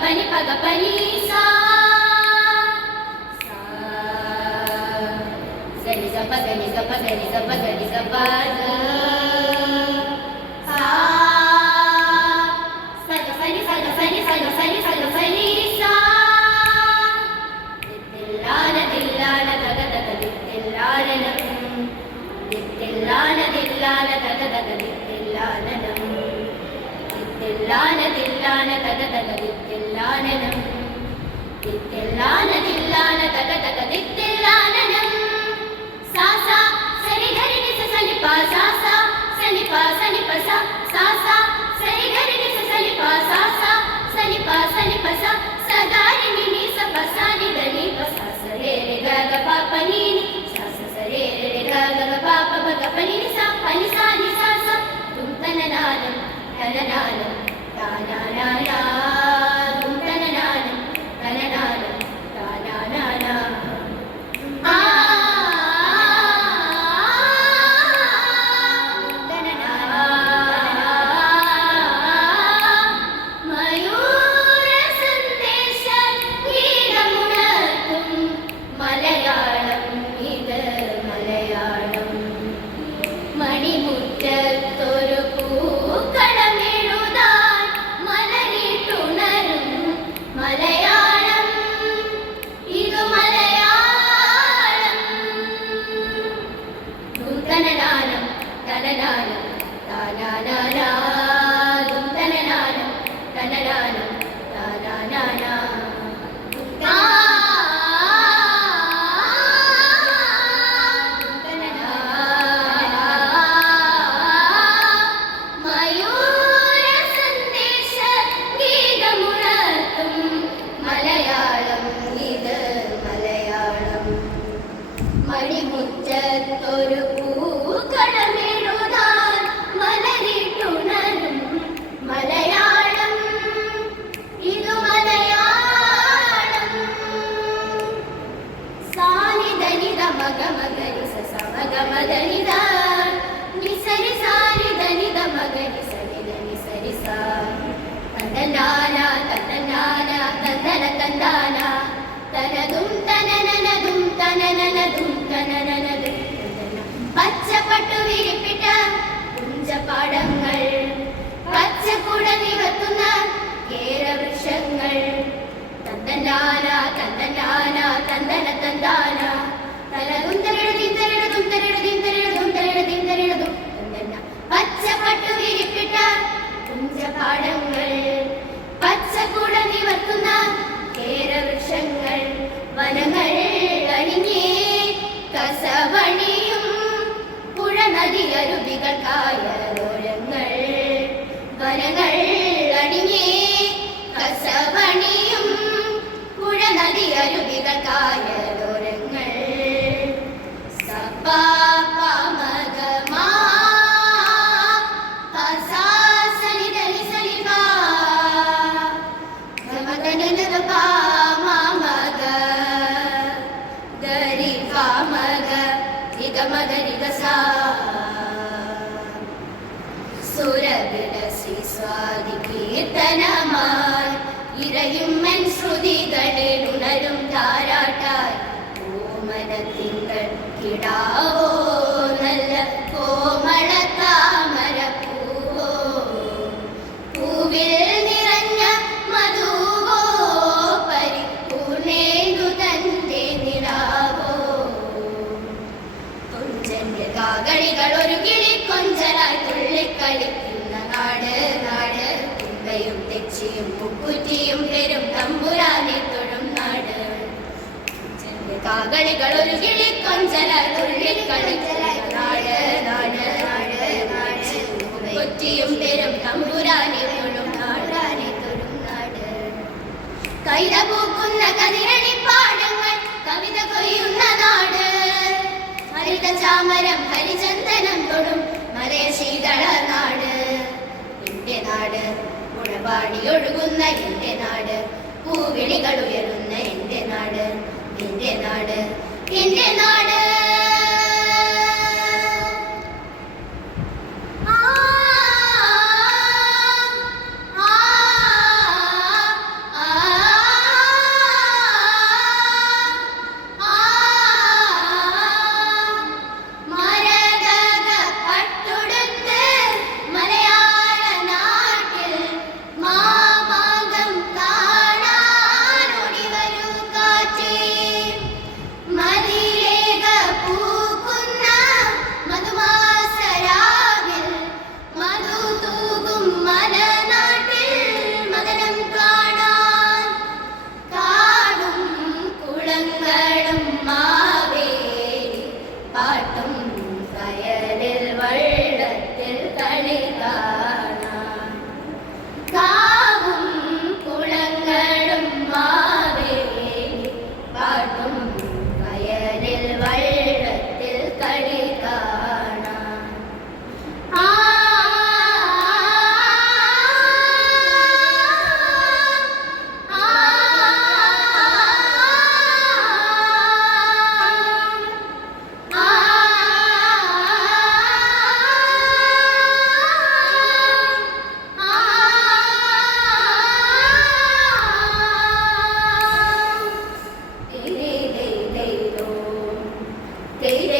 pani pa ga pani sa sa ni sa pa sa ni sa pa sa ni sa pa sa ni sa pa sa sa ga sa ni sa ga sa ni sa ga sa ni sa ga sa ni sa dillana dillana da da da dillana dillana dillana da da da dillana dillana dillana da da da dillana dillana dillana da da da dillana sa sa sari gari ni sa ni pa sa sa sani pa sa sa sa sari gari ni sa ni pa sa sa sani pa sa sa gari ni sa pa sa ni da ni pa sa sa re re ga ga pa pa ni sa sa sa re re ga ga pa pa pa ga pa ni sa ni sa tum tanananam tanananam tananana tum tanananam tanananam tananana പച്ചപ്പട്ടു വിരിപ്പിട്ട കുഞ്ചപ്പാടങ്ങൾ പച്ചക്കുട നികത്തുന്ന കേരവൃക്ഷങ്ങൾ തന്തനാന തന്തനാന തന്തന തന്താന പച്ചപ്പട്ടു വിരിപ്പിട്ട കുഞ്ചപ്പാടങ്ങൾ പച്ചക്കുട നിവർത്തുന്ന കേരവൃക്ഷങ്ങൾ വനങ്ങൾ അണിഞ്ഞേ കസവണിയും പുഴ നദിയരുവികൾക്കായ ഓരങ്ങൾ വനങ്ങൾ അണിഞ്ഞേ കസവണിയും പുഴ നദിയരുവികൾക്കായ ഓരങ്ങൾ സപ്പാ കീർത്തനമായി ഇരയും മൻ ശ്രുതികളിൽ ഉണരും താരാട്ടായി ഓമനത്തിങ്കൾ കിടാവോ നല്ല കോമള താമര പൂവോ പൂവിൽ നിറഞ്ഞ മധുവോ പരിപൂർണേന്ദു തന്റെ നിലാവോ കൊഞ്ചന്റെ കാകളികൾ ഒരു കിളി കൊഞ്ചലായി തുള്ളിക്കളിക്കുന്ന നാട് നാട് തെച്ചിയും മുക്കുറ്റിയും പെരും തമ്പുരാനെ തൊഴും നാട് കാകളികൾ ഒരു കിളി കൊഞ്ചല തുള്ളിക്കളിക്കുന്ന നാട് നാട് നാട് നാട് മുക്കുറ്റിയും പെരും തമ്പുരാനെ തൊഴും നാടാനെ തൊഴും നാട് കൈത പൂക്കുന്ന കതിരണി പാടങ്ങൾ കവിത കൊയ്യുന്ന നാട് ഹരിത ചാമരം ഹരിചന്ദനം തൊടും മലയ ശീതള നാട് എന്റെ നാട് പാടി ഒഴുകുന്ന എന്റെ നാട് പൂവിളികൾ ഉയരുന്ന എന്റെ നാട് എന്റെ നാട് എന്റെ നാട് ആ ഗൈ